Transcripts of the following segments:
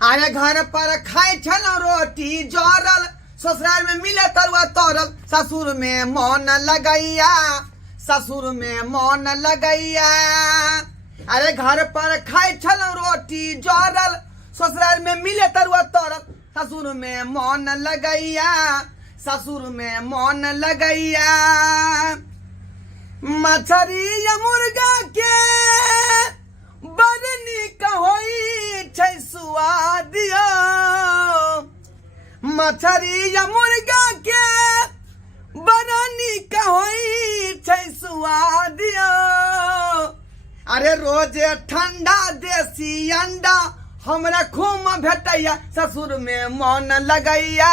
अरे घर पर खाए छल रोटी जरल, ससुराल में मिले तरुआ तरल, ससुर में मौन लगैया, ससुर में मौन लगैया। अरे घर पर खाए छल रोटी जरल, ससुराल में मिले तरुआ तरल, ससुर में मौन लगैया, ससुर में मौन लगैया। मछरी या मुर्गा के बरनी कहोई छै सुआदिया, मछरी या मुर्गा के बरनी कहोई छै सुआदिया। अरे रोजे ठंडा देसी अंडा हमरा खूब भेटैया, ससुर में मौन लगैया,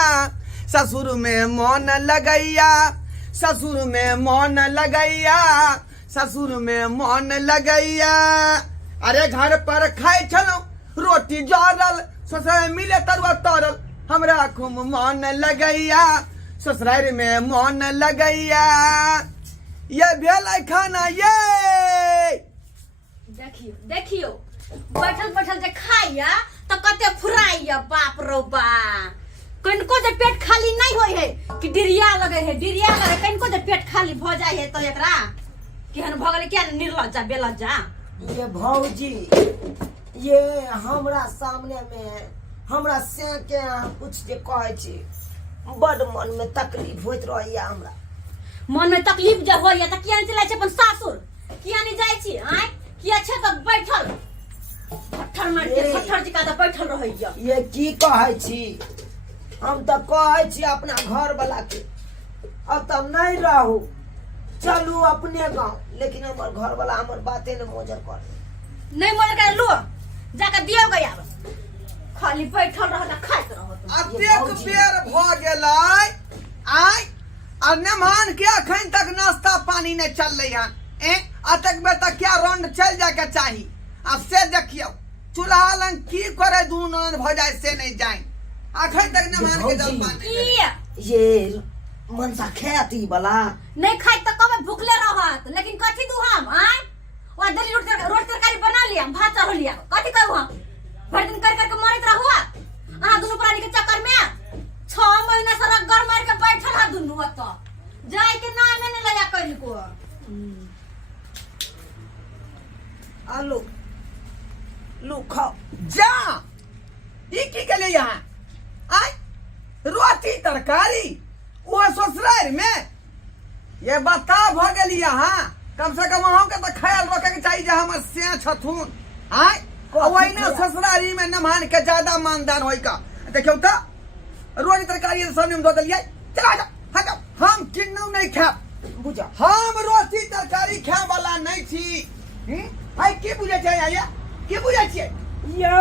ससुर में मौन लगैया, ससुर में मौन लगैया, ससुर में मौन लगैया। अरे घर पर खाए छलो रोटी जरल, ससुराल मिले तरुआ तरल, हमरा खूब मौन लगैया, ससुराल में मौन लगैया। ये भेल खाना ये देखियो देखियो बैठल बैठल जे खाइया तो कते फुराइया, बाप रो बा। कनको जे पेट खाली नहीं होय है कि डिरिया लगे है, डिरिया लगे कनको जे पेट खाली भ जाय है तो एकरा केहन भ गेल, क्या निर्लज्जा बेलज्जा। ये भौजी ये हमरा सामने में हमरा से के कुछ जे कहै छी बड मन में तकलीफ होइत रहैया। हमरा मन में तकलीफ जे होय त किया चलै छै अपन सासुर, किया नहीं जाय छी आय, किया छै त बैठल पत्थर मार के पत्थर जिका त बैठल रहैया। ये की कहै छी, हम तो कहै छी अपना घर वाला के अब तब नहीं रहू, चलू अपने गांव, लेकिन हमर घर वाला हमर बाते न मोजर कर नहीं मोजर कर लो जाके दियो गया, खाली बैठल रहत खाइत रहत। अतेक बेर भ गेलै आय आ मेहमान के अखन तक नाश्ता पानी नहीं चललै हन। अतेक बेर तक क्या राउंड चल जाए के चाही। अब से देखियो चूल्हा लंग की करे दुनू ननद भ जाए से नहीं जाए, अखन तक मेहमान के जलपान नहीं। ये मनसा खेती वाला नहीं खाई तो कब भूखले रहत, लेकिन कथी दू हम आय और दली रोटी तरकारी बना लिया, भात चढ़ लिया, कथी कहू हम भर दिन कर कर के मरत रहू। अहाँ दुनू प्राणी के चक्कर में 6 महीना से रगड़ मार के बैठल है दुनू अत जाय के नाम नहीं लया कइल को। आलू लू खाओ जा ई की गेलै यहाँ आय रोटी तरकारी वो ससुराल में। ये बता भ गेली यहाँ, कम से कम अहाँ के तो ख्याल रखे के चाहिए जे हमर से छथुन आय ओहिना ससुरारी में मेहमान के ज्यादा मानदान होई का। देखियो त रोटी तरकारी सामने में दो दलियै, चला जा हट, हम किन्नौ नहीं खाब बुझा, हम रोटी तरकारी खाए वाला नहीं छी। आय की बुझे छै आया, की बुझे छियै यो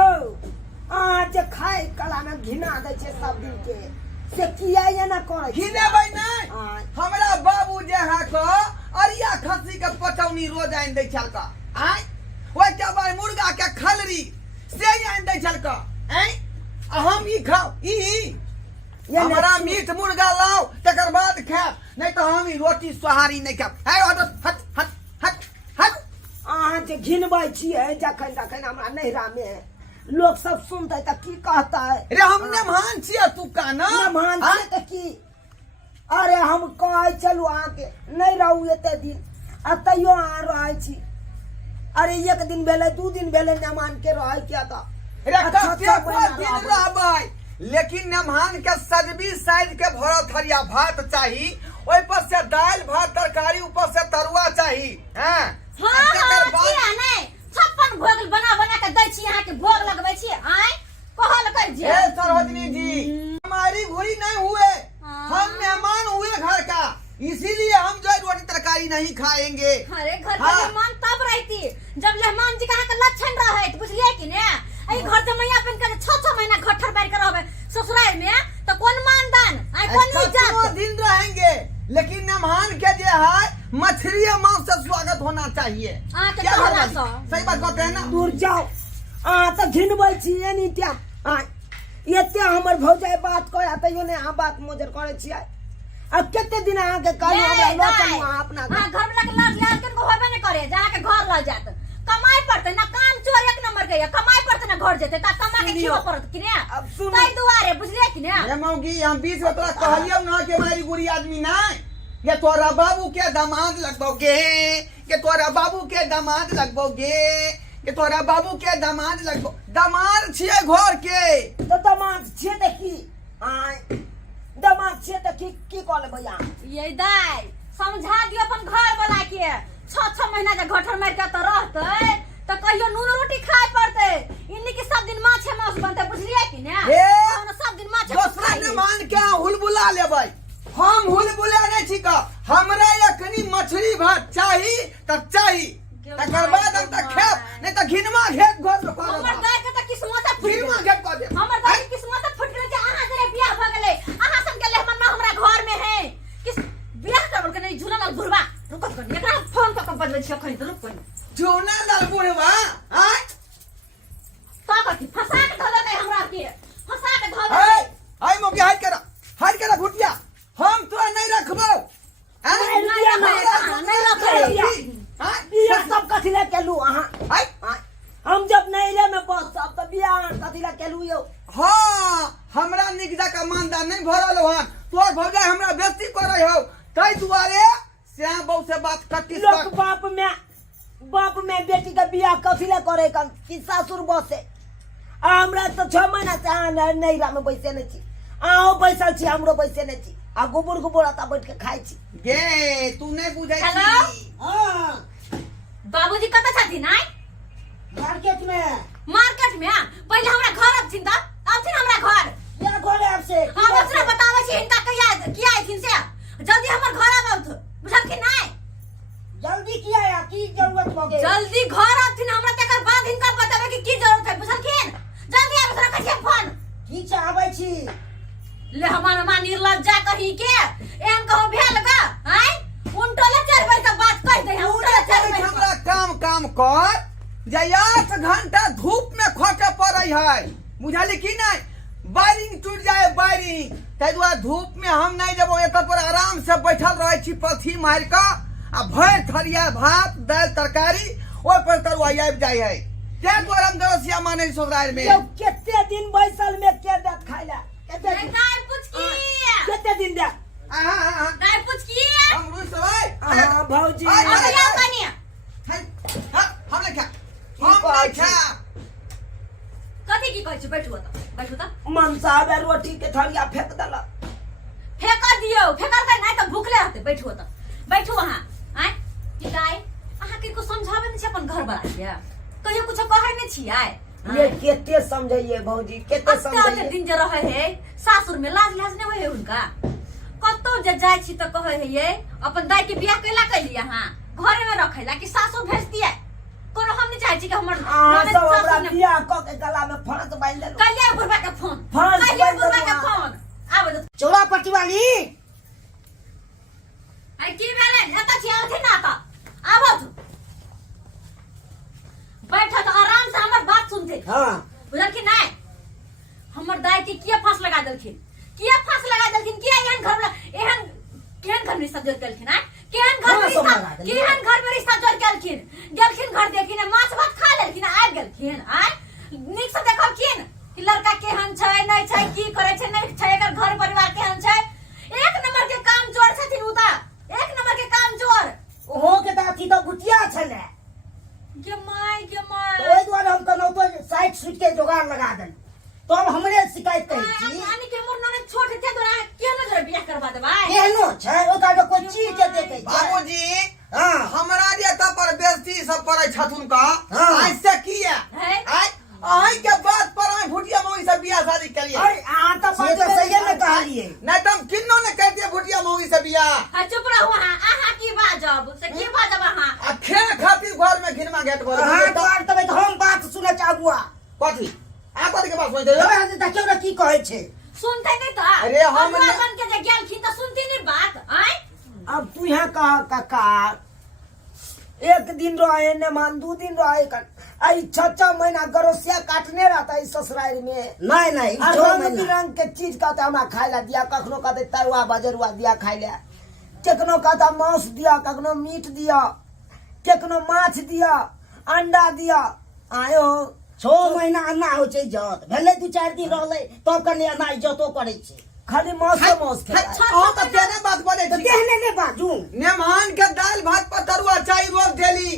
आज खाए कला में घिना दे छे सब दिन के से किया ये ना करे घिनेबै नहीं। हमरा बाबू जे है को अरिया खस्सी के पटौनी रोज आइन दै छल का आय, ओइ के बाद मुर्गा के खलरी से आइन दै छल का आय। हम ई खाओ ई हमरा मीट मुर्गा लाओ तकर बाद खाब, नहीं तो हम ई रोटी सोहारी नहीं खाब। है हट हट हट हट हट। अहाँ जे घिनबै छियै जखन जखन हमरा नैहरा में लोग सब सुनते त की कहता है रे हम मेहमान छियै तू का ना मेहमान छियै त की। अरे हम कहै चलू अहाँ के नहीं रहू एते दिन आ तैयो अहाँ रहै छी। अरे एक दिन भेले 2 दिन भेले मेहमान के रहै के त रे कते दिन रहबै, लेकिन मेहमान के सजबी साइज के भरल थरिया भात चाहिए, ओइ पर से दाल भात तरकारी ऊपर से तरुआ चाहिए। हैं हां किया नहीं 56 भोग बना बना के दै छी, अहाँ के भोग लगबै छी आय कहल कर जे। ए सरोजनी जी हमारी घुरी नहीं हुए, हम मेहमान हुए घर का, इसीलिए हम जो रोटी तरकारी नहीं खाएंगे। अरे घर का मेहमान तब रहती जब मेहमान जी कहाँ का लक्षण रहे, बुझलिए कि ने। आई घर से मैया अपन के 6 महीना घट्ठर बैठ कर रहबे ससुराल में तो कौन मानदान आई कौन इज्जत दिन रहेंगे, लेकिन मेहमान के जे है मछली मांस से स्वागत होना चाहिए। क्या सही बात कहते हैं ना। दूर जाओ अहाँ त घिनबै छियै नी त्या एते हमर भौजाई बात कहै तैयो ने अहाँ बात मोजर करे छियै। अब केते दिन अहाँ के कहलु हमरा ल चलू अहाँ अपना हां घर वाला के लाज लाज के होबे न करे, जा के घर ल जात कमाई पड़ते ना, काम चोर एक नंबर के, कमाई पड़ते ना घर जेते, ता कमा के सुनियो, खियो पड़त कि ने। अब सुनो। ताई दुआरे बुझले कि ने। ये मौगी हम 20 बतरा कहलियो ना कि हमारी बुरी आदमी ना, ये तोरा बाबू के दामाद लगबोगे, ये तोरा बाबू के दामाद लगबोगे, ये तोरा बाबू के दामाद लगबो, दामाद छिए घर के। तो दमाद छे देखी आय दमाद छे देखी की कहले भैया ये दाई समझा दियो अपन घर वाला के, 6 महीना के घटर मार के तो रहते, तो कहियो नून रोटी खाए पड़ते, इन्हीं के सब दिन माछ मांस बनते, बुझलिए कि ने। हे, हम सब दिन माछ मांस दूसरा खाई। ने मान के हुलबुला लेबै, हम हुलबुला नहीं छी का, हमरा यखनी मछली भात चाही तब चाही, तकर बाद हम तक खेब, नहीं तो घिनमा घेट घर में कर हमर दाई के त किस्मत फुट घिनमा गेलै। घेट कर दे। हमर दाई के किस्मत फुट गेलै जे अहाँ जरे बियाह भ गेलै, अहाँ सन के लेहमन में हमरा घर में है, किस बियाह करब के नहीं झूला न घुरबा, रुकत कनी एकरा फोन क के बजबै छी अखन, रुक कनी जोना लाल बुढ़वा आय का कथी फंसा के धले नहीं हमरा के, फंसा के धले। हाय हाय मौगी हाइट करा भुटिया, हम तोरा नहीं रखबो। नहीं रखे। ये सब कथी ले केलू अहाँ हाय हम जब नहीं रे में बस सब तो बियाह कथी ले केलू यो हाँ हमरा निगजा का मानदान नहीं भरल हो, तोर भौजाई हमरा बेइज्जती करे हो, तै दुआरे श्याम बहू से बात कट्टी लोग बाप में बेटी का बियाह कथी ले करे का कि सासुर बसे हमरा तो 6 महीना से अहाँ नहीं रा में बैसे नहीं छी, अहाँ बैसल छी हमरो बैसे नहीं छी, आ गोबर आता बैठ के खाई छी। गे तू नहीं बुझै हेलो? छी। हां बाबूजी कत छथिन आइ? मार्केट में पहले हमरा घर अब चिंता, अब छिन हमरा घर। या घरे आपसे हां बस बतावे छी इनका किया आइथिन से, जल्दी हमर घर आबत, बुझल कि नहीं? जल्दी किया या की जरूरत होगे जल्दी घर आथिन हमरा, तकर बाद इनका बतावे कि की जरूरत है, बुझल कि? जल्दी आबे रखै छी फोन। की चाहबै छी ले हमार मां निर्लज्जा कही के एहन कहो भेल गा, हैं? उनटोले चढ़बै के बात कह दे, हम उनटोले चढ़बै। हमरा काम कर, जे 8 घंटा धूप में खोटे पड़ै है, बुझली कि नहीं? वायरिंग टूट जाए वायरिंग, तै दुआरे धूप में हम नहीं जेबो, एक पर आराम से बैठल रहे छी पथी मार के, आ भर थरिया भात दाल तरकारी ओइ पर तरुआई आबि जाय है, ते दुआरे हम गरसिया माने ससुराल में। यो केते दिन बैसल में के देत खाइला केते दिन गाय पूछ की, केते दिन दे गाय पूछ की। हम रुस भाई हां भौजी आय, अब आय, या आय। कनिया हम नहीं खा कहै छी? कथी की कहै छी, बैठू त मन साहब रोटी के थरिया फेंक देलक फेंका दियो, फेंकल नहीं तो भूखले रहते, बैठू वहां। आय की गाय अहाँ किनको समझाबे नहीं छी अपन घर वाला के, कहियो कुछ कहै नहीं छी आय? ये केते समझाइए भौजी केते अत्ते समझाइए दिन जे रहे है सासुर में, लाज नहीं होय है उनका, कतो जे जाय छी त कहे है ये अपन दाई के बियाह कैला कैली अहाँ घरे में रखैला कि सासुर भेज दिए, कोनो हम नहीं चाहै छी कि हमर ननद सब हमरा सासुर ने बियाह क के गला में फांस बांध देलक कलिया बुढ़वा के फोन, फांस कलिया बांध बुढ़वा के देलक। फोन आबे दे। चौड़ा पट्टी वाली आई की भेले एत छी आथि ना त आबो तू बैठ त आराम से हमर बात सुनते, हां बुझल कि नहीं? हमर दाई के किया फांस लगा देलखिन, किया एहन घर में केहन घर में रिश्ता जोड़ केलखिन, है केहन घर में रिश्ता जोड़ गेलखिन घर देखिन, माछ भात खा लेलखिन, आबि गेलखिन, आय नीक से देखलखिन कि लड़का केहन छै नहीं छै, की करे छै नहीं छै, एकर घर परिवार केहन छै, एक नंबर के काम चोर छथिन उता, एक नंबर के काम चोर। ओहो के दाती तो गुटिया छले, के माय ओइ द्वारा हम कनो तो साइड सूट के जुगाड़ लगा देन, तो हम हमरे शिकायत करै छी यानी के मोर नने छोट छै तोरा केना जरे बियाह करबा देबै? केहनो छै ओका जो कोई चीज के देखे छै बाबूजी हां हमरा जे त पर बेइज्जती सब करे छथुन का, हाँ। आज से किया है? आई के बात पर आई भुटिया मौगी से बियाह शादी करिए, अरे आ तो बात सही में कहलिए नहीं तो हम किन्नो ने कहते हैं भुटिया मौगी से बियाह, हा चुप रहू अहाँ की बाजब से की बाजब अहाँ? आ खेल खातिर घर में घिनमा घेट बोले हां तो हम बात सुने चाहबुआ कथी आ कथी के बात सुनते हो? अबे देखियो ना की कहै छै, सुनते नहीं तो अरे हम अगुआ ने- बन के जे गेलखिन त सुनती नहीं बात, आय अब तू यहाँ कहा काका एक दिन रहे न मान 2 दिन रहे कर आई 6 महीना गरोसिया काटने रहता है ससुराल में नहीं रंग बिरंग के चीज कहता हमरा खाए ला दिया, कखनो कहते तरुआ बजरुआ दिया खाए ला, केकनो कहता मांस दिया, कखनो मीट दिया, केकनो माछ दिया, अंडा दिया आयो 6 महीना अन्ना हो छै जत भेले 2-4 दिन रहले तब कने अन्ना इज्जतो करे छै खाली मौसम मौस हे, अहाँ तऽ तेने बात बोलै तो छी देहने ने बाजू मेहमान के दाल भात पर तरुआ चाही रोज डेली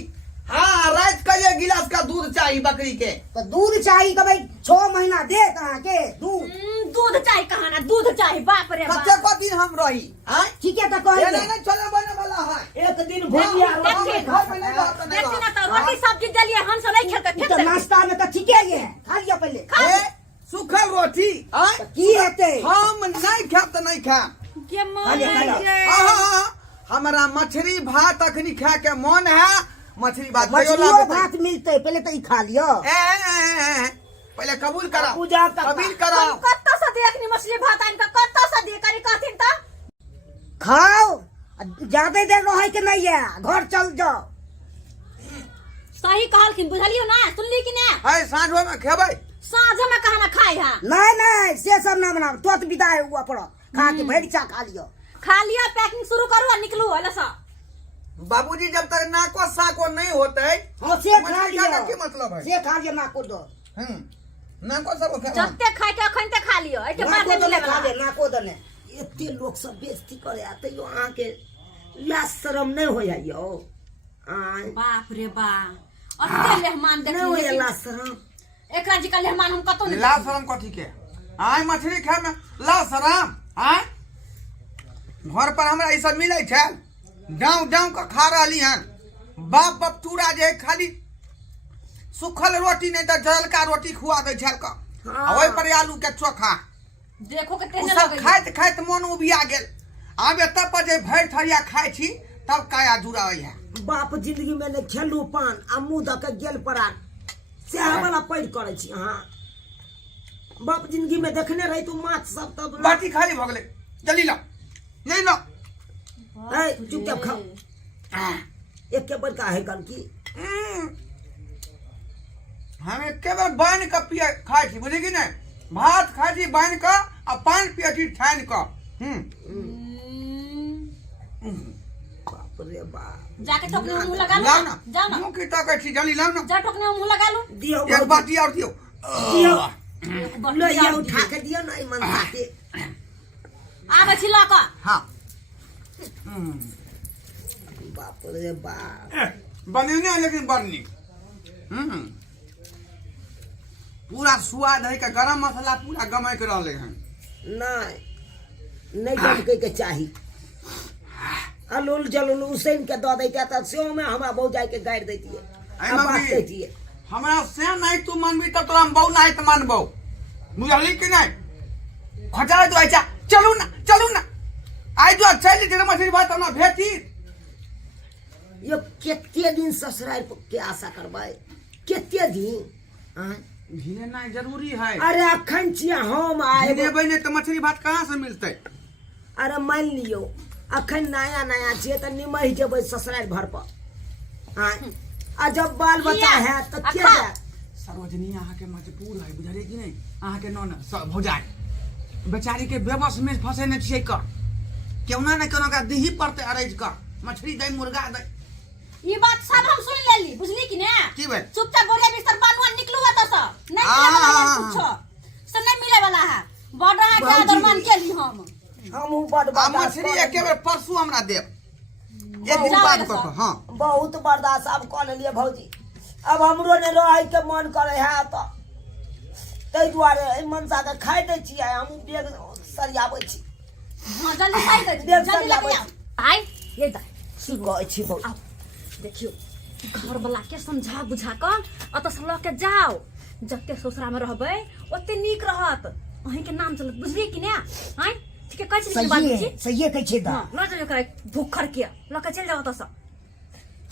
हाँ रात का 1 गिलास का दूध चाहिए बकरी के तो दूध चाहिए तो भाई 6 महीना दे कहाँ के दूध दूध चाही कहाँ ना दूध चाही बाप रे कच्चे बाप को दिन हम रही हाँ ठीक है तो ये कहे नहीं चले बने वाला है एक दिन भुजिया देखिए, घर में नहीं रहता नहीं देखती ना रहता। तो रोटी सब्जी दलिए हम सब नहीं खेलते तो नाश्ता में तो ठीक है ये खा लिया पहले ए, सूखल रोटी हाँ तो की हेते हम नहीं खाब तो नहीं खाब के खा लिया, खा लिया। हाँ, हमारा मछली भात अखनी खा के मन है मछली भात कहियो मछलियों लाबे भात मिलते पहले तो ई खा लियो पहले कबूल करा पूजा तक कबील करा हम कत्ता से देखनी मछली भात आइन का कत्ता से दे करी कहथिन त खाओ ज्यादा देर रहे के नहीं है घर चल जाओ सही कहलखिन बुझलियो ना सुनली कि ना है साँझो में खेबै साँझ में कहा ना खाई हा नहीं से सब ना बना तुरंत विदाई हुआ पड़ो खा के भैर चा खा लियो खा लिया पैकिंग शुरू करू और निकलू हला सा बाबूजी जब तक नाको साको नहीं होते हाँ से खा मछली लियो खाने की मतलब है से खा लियो ना को दो नाको सब खा जत्ते खाई के अखन ते खा लियो एके ना बाद को नहीं दो मिले खा वाला ले ना को दो ने एते लोग सब बेइज्जती करे आते यो अहाँ के लाज शरम नहीं हो जाइयो आय बाप रे बा अते मेहमान नहीं हो देखी लाज शरम एकरा जी का मेहमान हम कतो नहीं ला शरम कथी के आय मछली खाए में ला शरम आय घर पर हमरा ई सब मिलै छै गाँव गाँव का खा रही हन बाप बाप चूड़ा जे है खाली सुखल रोटी नहीं तो जलका रोटी खुआ दे छै का हाँ। ओहि पर आलू के चोखा देखो के उ तेने सब लगे खाइत खाइत मन उबिया गेल आब एतऽ पर जे भरि थरिया खाइ छी तब काया जुड़ा है बाप जिंदगी में ने खेलू पान आ मुंह द के गेल परान से वाला पैर करे छी अहाँ बाप जिंदगी में देखने रही तू माछ सब तब बाटी खाली भ गेलै जल्दी ला नहीं ला ए चुपचाप खाओ एक के बड़का है कल की हम एके बेर बान्हि के पिए खाइ छी बुझली कि नहीं भात खाइ छी बान्हि के आ पानि पिए छी ठानि के बाप रे बाप जाके टोकने में मुंह लगा लो लाओ ना जाओ ना मुंह की ताकै छी जल्दी लाओ ना जा टोकने में मुंह लगा लो दियो एक बाटी और दियो दियो लो ये उठा के दियो ना ईमान खाते आबे छी लक हाँ बाप रे बाप बनेने है लेकिन बड़ नीक पूरा स्वाद है का गरम मसाला पूरा गमक रहले हैं नहीं गमके के चाही अलुल जलुल उसैन के दऽ दैते तऽ सेहो में हमरा बहु जाय के गाड़ि दैतियै ऐ आ बात मम्मी दैतियै हमरा से नहीं तू मनबी तो तोरा हम बहु नहीं तो मानबो बुझली कि नहीं खजा तो आइचा चलू ना आई जो चल जे मछली भात हमरा भेटी यो केते दिन ससुराल के आशा करबै केते दिन आँय? धीरे नहीं जरूरी है अरे अखन छियै हम आए धीरे बने तो मछली भात कहाँ से मिलते अरे मान लियो अखन नया नया छियै तऽ निमहि जेबै ससुराल घर पर आँय? आ जब बाल बच्चा है तऽ के अखा। जायत सरोजनी अहाँ के मजबूर है बुझलिए कि नहीं अहाँ के नौन भौजाई बेचारी के बेबस में फंसे नहीं छियै कर केना न केना का दही पड़ते अरेज कर मछली दे मुर्गा दे ये बात सब हम सुन लेली बुझली कि ने की भेल चुपचाप बोले बिस्तर बानुआ निकलू त स नहीं हाँ, मिले वाला हाँ, है कुछ से नहीं मिले वाला है बड़ा है के आदर मान के ली हम हमहूँ बड आ बर्दाश्त मछली कऽ एके बेर परसू हमरा देब एक दिन जाओ बाद रे कऽ सब। हाँ बहुत बर्दाश्त अब कऽ लेलियै भौजी अब हमरो ने रहे के मन करे है तऽ ताहि दुआरे एहि मनसा के खाइ दै छियै हमहूँ बेग सरियाबै छी हां जल्दी खाई दे देव जल्दी सरिया लेके आओ आई ये दा की कहै छी भौजी देखियो घर वाला के समझा बुझा कर अत से ल के जाओ जते ससुरा में रहबे ओते नीक रहत अहीं के नाम चलत बुझली कि ने हैं ठीक है कह छी बात बुझी सही कहै छै दा हां ल जाओ करे भूखर के ल के चल जाओ त स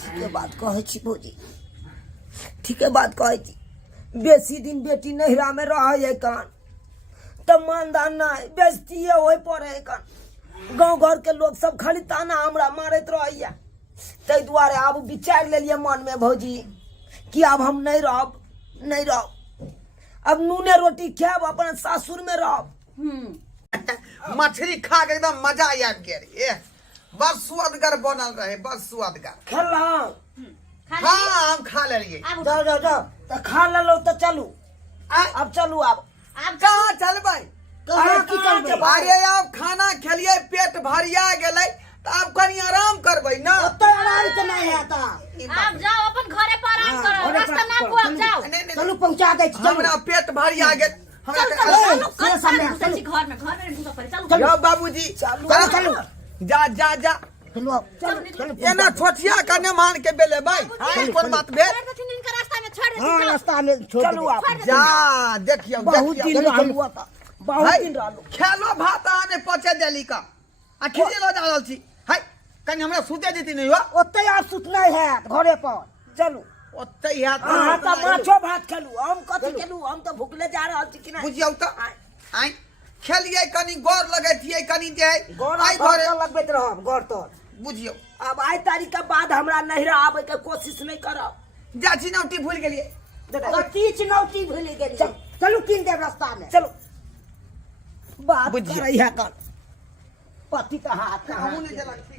ठीके बात कहै छी भौजी ठीके बात कहै छी बेसी दिन बेटी नहिरा में रहै कान तऽ मानदान नहीं बेइज्जतिये होय पड़े कान गाँव घर के लोग सब खाली ताना हमरा मारैत रहैया ताहि दुआरे आब विचार लेलियै मन में भौजी कि आब हम नहीं रहब अब नूने रोटी खायब अपन सासुर में रहब मछली खा के एकदम मजा आबि गेल बस स्वादगर बनल रहे बस स्वादगर खेलहुँ खा हाँ हम खा लेंगे। अब जाओ जाओ जाओ तो खा लो तो चलू अब चलू अब कहाँ चलबै? कहाँ की करबै? अरे अब खाना खेलिए पेट भरिया गेलै तो अब कनी आराम करबै ना। ओते आराम के नहीं है ता आप जाओ अपन घरे पर आराम करो, घरे रास्ता पर ना को आप जाओ। नहीं, नहीं, चलू पहुंचा दे छी, चलू हमरा पेट भरिया गेल। हमरा चल के- चल चलो, चलो सामने, घर में घुसो पड़े चलो चलो। यो बाबूजी चलू, चलो, चलू। जा जा जा चलू अब, चलू चलू एना छोटिया कने मान के बेले भाई चलू, कोन बात भेल? छोड़ देथिन इनका रास्ता में छोड़ हाँ देथिन। रास्ता में छोड़ चलू अब जा देखियो बहुत दिन देखियो। रहलू अब बहुत हाय, दिन रहलू खेलो भात आने पचे देली का आ खिजे लो जा रहल छी। हाय कनी हमरा सुते देती नहीं हो ओते आप सुतना है घरे पर चलू ओते हाथ अहाँ तो माछो भात खेलू हम कथी खेलू हम तो भूखले जा रहल छी कि नहीं बुझियौ त आइ खेलिए कनी गौर लगैतिए कनी जे गौर आइ घरे लगबैत रहब गौर तर बुझियौ अब आई तारीख के बाद हमरा नहिरा आवे के कोशिश नहीं करब। जा चिनौटी भूल गेलिए। कथी चुनौती भूल गेली चलू किन देव रास्ता में चलू बात बुझियौ। करैया कर पति का हाथ हमहु नहीं जलक